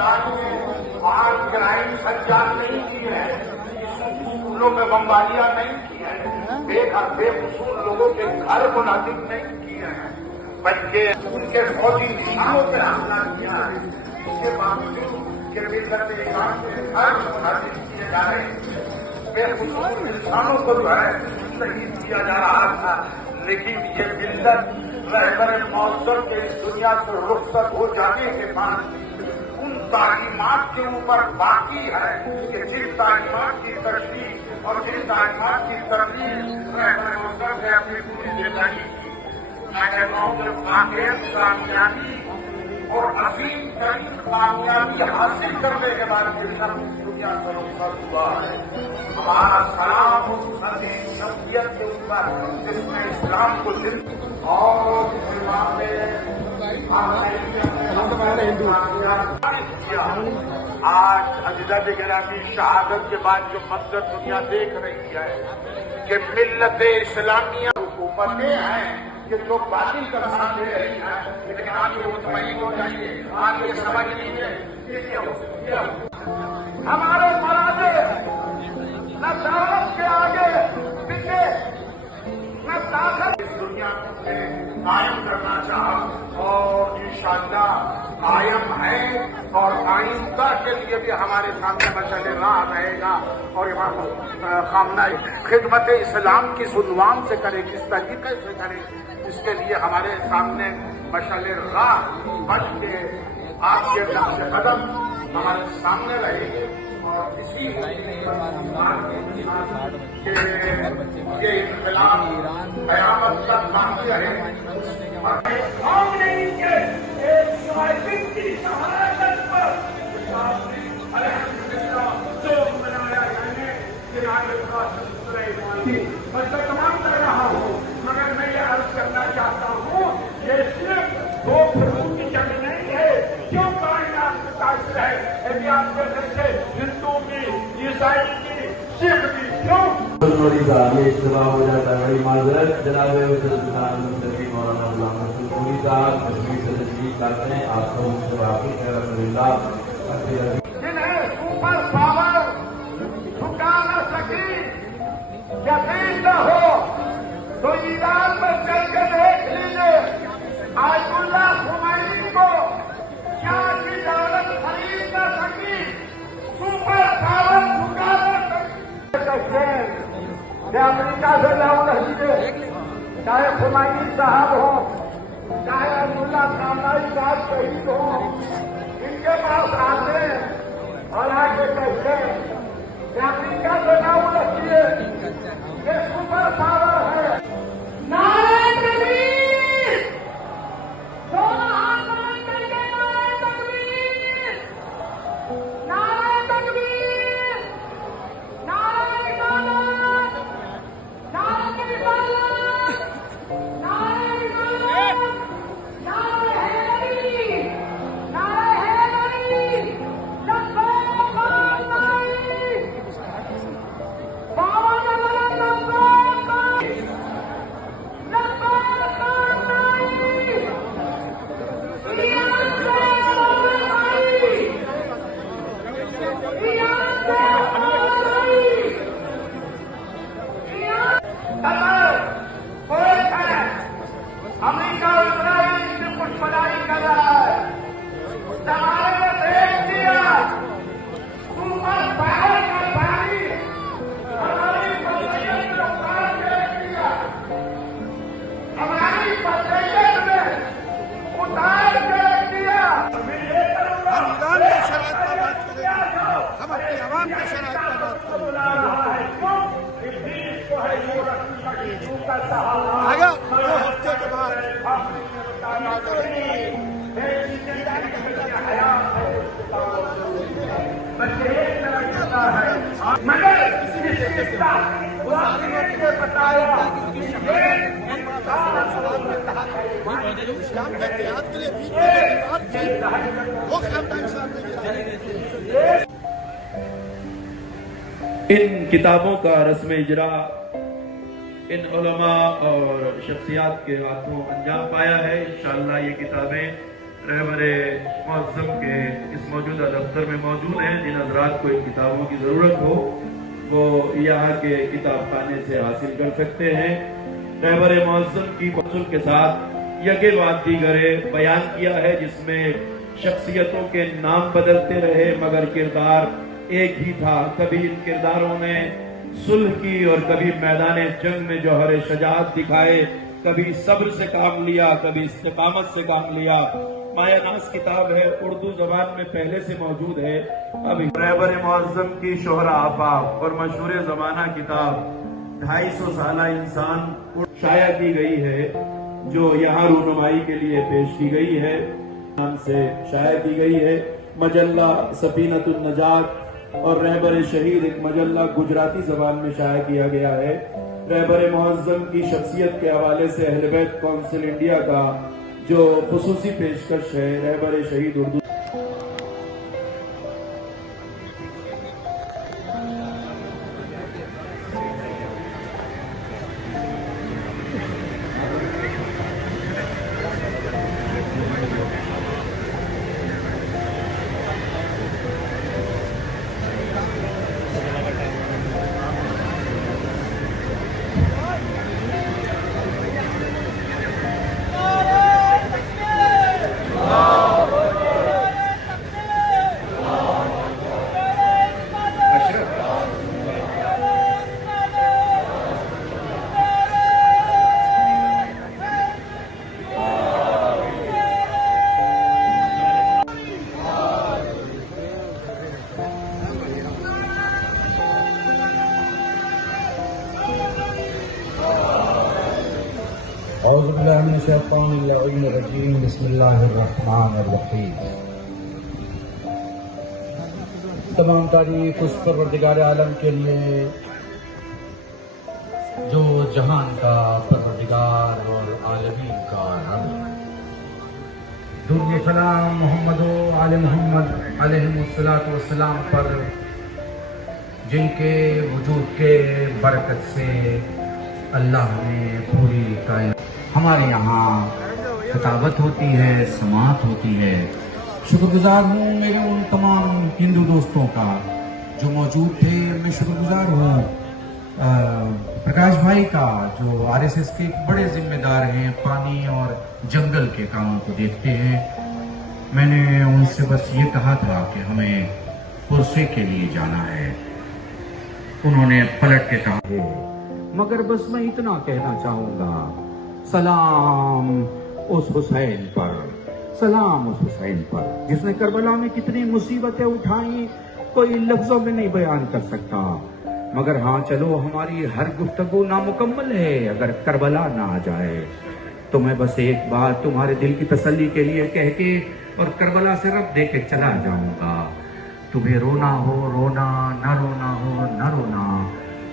ایران میں وہاں کرائم سجاد نہیں کی ہے، اسکولوں میں بمباریاں نہیں کی ہیں، بے قصور لوگوں کے گھر منہدم نہیں کیے ہیں، بلکہ ان کے فوجی نشانوں پہ حملہ کیا ہے۔ اس کے باوجود کہ ملت ایران کے گھر منہدم کیے جا رہے ہیں، بے قصور انسانوں کو جو ہے شہید کیا جا رہا تھا، لیکن یہ ملت رہبر معظم کے اس دنیا سے رخصت ہو جانے کے بعد ان تعلیمات کے اوپر باقی ہے کہ جن تعلیمات کی تشریح اور جن تعلیمات کی تبلیغ رہبر معظم نے اپنی پوری زندگی کی، میں کہتا ہوں کہ واقعی کامیابی اور عظیم ترین کامیابی حاصل کرنے کے بعد ملت دنیا سے رخصت ہوا ہے۔ ہمارا سلام اس شخصیت کے اوپر جس نے اسلام کو زندہ اور آج عزیزہ گرامی شہادت کے بعد جو منظر دنیا دیکھ رہی ہے کہ ملت اسلامیہ حکومتیں ہیں کہ جو باطل کا ساتھ دے رہی ہیں، لیکن آپ یہ مطمئن ہو جائیے، آپ یہ سمجھ لیجیے ہمارے مرادے نہ دعوت کے آگے پیچھے نہ طاقت اس دنیا میں قائم کرنا چاہا اور انشاءاللہ قائم ہے اور آئندہ کے لیے بھی ہمارے سامنے مشعل راہ رہے گا، اور خامنہ خدمت اسلام کی عنوان سے کرے، کس طریقے سے کرے، اس کے لیے ہمارے سامنے مشعل راہ بن کے آپ کے نقش قدم ہمارے سامنے رہے گے، اور اسی یہ انقلاب قیامت تک باقی رہے میں تمام کر رہا ہوں، مگر میں یہ عرض کرنا چاہتا ہوں یہ صرف دو فرقوں کی جنگ نہیں ہے، کیوں کائنات میں تاثر ہے احتیاط کرنے سے ہندو کی، عیسائی کی، سکھ کی، کیوں یہ اجتماع ہو جاتا ہے۔ بڑی معذرت جناب مولانا غلام رسول پوری صاحب کشمیر سے تشریف لاتے ہیں، آپ کو ان سے واقف ہے الحمدللہ جنہیں سپر پاور جھکا نہ سکی، یقین نہ ہو تو ایران میں چل کے دیکھ لیجیے آیت اللہ خمینی کو کیا کی دولت خرید نہ سکی، سپر پاور جھکا نہ سکی۔ امریکہ سے لاؤ رہیے، چاہے خمینی صاحب ہو، چاہے عبداللہ کامرائی صاحب شہید ہو، ان کے پاس آتے ہیں اور آ کے کہتے ہیں کہ امریکہ سے لاؤ رہیے، یہ سپر پاور ہے۔ نعرہ تکبیر، دونوں ہاتھ بلند کر کے نعرہ تکبیر، نعرہ تکبیر، نعرہ رسالت، نعرہ رسالت، نعرہ رسالت، نعرہ حیدری، نعرہ حیدری، لبیک اللہم بابا امریکہ اسرائیل سے کچھ بڑائی کر رہا ہے، ہمارے نے دیکھ دیا سپر پاور کا پانی ہماری پوزیشن کو اتار کے رکھ دیا، ہماری پوزیشن میں اتار کے رکھ دیا۔ ہم کی شرائط پر بات کریں گے، ہم اپنی عوام کی شرائط پر بات کریں گے۔ آگا 2 ہفتے کے بعد اسلام کے احتیاط کے لیے وہ خاندان صاحب نے ان کتابوں کا رسم اجرا ان علماء اور شخصیات کے ہاتھوں انجام پایا ہے۔ انشاءاللہ یہ کتابیں रहबर मुअज़्ज़म के इस मौजूदा दफ्तर में मौजूद हैं। जिन हज़रात को इन किताबों की ज़रूरत हो वो यहाँ के किताब खाने से हासिल कर सकते हैं। रहबर मुअज़्ज़म की फसल के साथ यके बाद दीगरे बयान किया है, जिसमें शख्सियतों के नाम बदलते रहे मगर किरदार एक ही था। कभी इन किरदारों ने सुलह की और कभी मैदान जंग में जौहर शजाअत दिखाए, कभी सब्र से काम लिया, कभी इस्तिकामत से काम लिया। माया नाज किताब है, उर्दू जबान में पहले से मौजूद है। अब रहबर मुअज़्ज़म की शोहरा आफाक और मशहूर जमाना किताब 250 साला इंसान शाया की गई है, जो यहाँ रूनुमाई के लिए पेश की गई है, नाम से शाया की गई है। मजल्ला सफीनतुन नजात और रहबर शहीद एक मजल्ला गुजराती जबान में शाया किया गया है। रहबर मुअज़्ज़म की शख्सियत के हवाले से अहले बैत काउंसिल इंडिया का जो खुसूसी पेशकश है, रहबर शहीद उर्दू बिस्मिल्लाहिर्रहमानिर्रहीम। तमाम तारीफ उस परवरदिगार आलम के लिए जो जहान का परवरदिगार और आलमीन का रब। दुरूद सलाम मोहम्मद आले मोहम्मद अलैहिमुस्सलातु वस्सलाम पर, जिनके वजूद के बरकत से अल्लाह ने पूरी कायनात। हमारे यहाँ खिताबत होती है, समाअत होती है। शुक्रगुजार हूँ मेरे उन तमाम हिंदू दोस्तों का जो मौजूद थे। मैं शुक्रगुजार हूँ प्रकाश भाई का, जो आरएसएस के बड़े जिम्मेदार हैं, पानी और जंगल के कामों को देखते हैं। मैंने उनसे बस ये कहा था कि हमें पुरसे के लिए जाना है। उन्होंने पलट के कहा है, मगर बस मैं इतना कहना चाहूँगा, सलाम उस हुसैन पर, सलाम उस हुसैन पर जिसने करबला में कितनी मुसीबतें उठाई, कोई लफ्जों में नहीं बयान कर सकता। मगर हाँ चलो, हमारी हर गुफ्तगू नामुकम्मल है अगर करबला ना आ जाए। तो मैं बस एक बात तुम्हारे दिल की तसल्ली के लिए कह के और करबला से रब दे के चला जाऊंगा। तुम्हें रोना हो रोना, न रोना हो न रोना,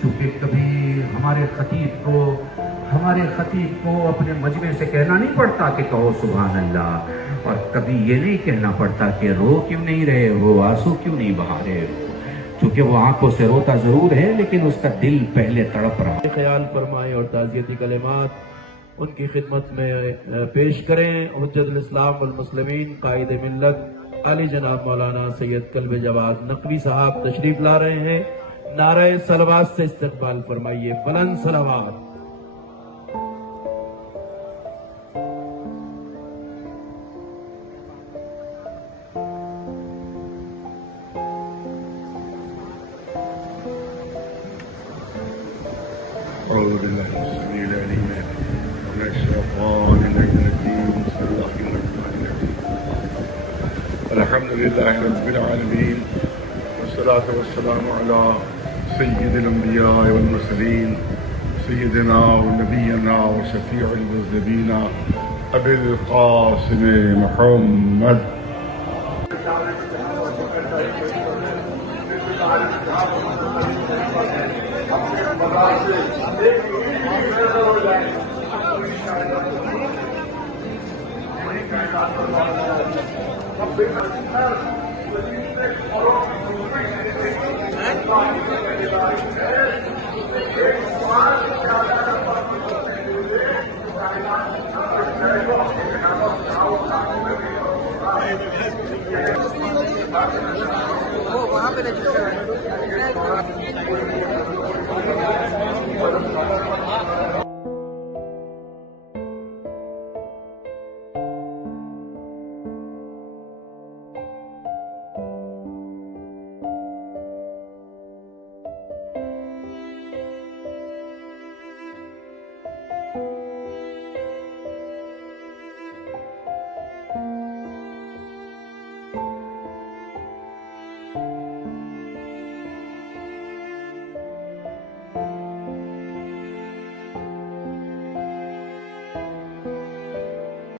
क्योंकि कभी हमारे खतीब को अपने मजमे से कहना नहीं पड़ता कि कहो सुभान अल्लाह, और कभी ये नहीं कहना पड़ता कि रो क्यों नहीं रहे हो, आंसू क्यों नहीं बहा रहे हो, क्योंकि वो आंखों से रोता जरूर है लेकिन उसका दिल पहले तड़प रहा। ख्याल फरमाए और ताज़ियती कलिमात उनकी खिदमत में पेश करें। हुज्जतुल इस्लाम वल मुस्लिमीन कायद मिल्लत आली जनाब मौलाना सैयद कल्ब जवाद नकवी साहब तशरीफ ला रहे हैं। नारे सलवात से इस्तकबाल फरमाइए, बुलंद सलावत। अल्हम्दुलिल्लाहि रब्बिल आलमीन वस्सलातु वस्सलामु अला सय्यिदिल अंबिया वल मुरसलीन सय्यिदिना व नबियना व शफीउल मुज़नबीन अबिल क़ासिम मुहम्मद। वो वहाँ पे रजिस्टर है।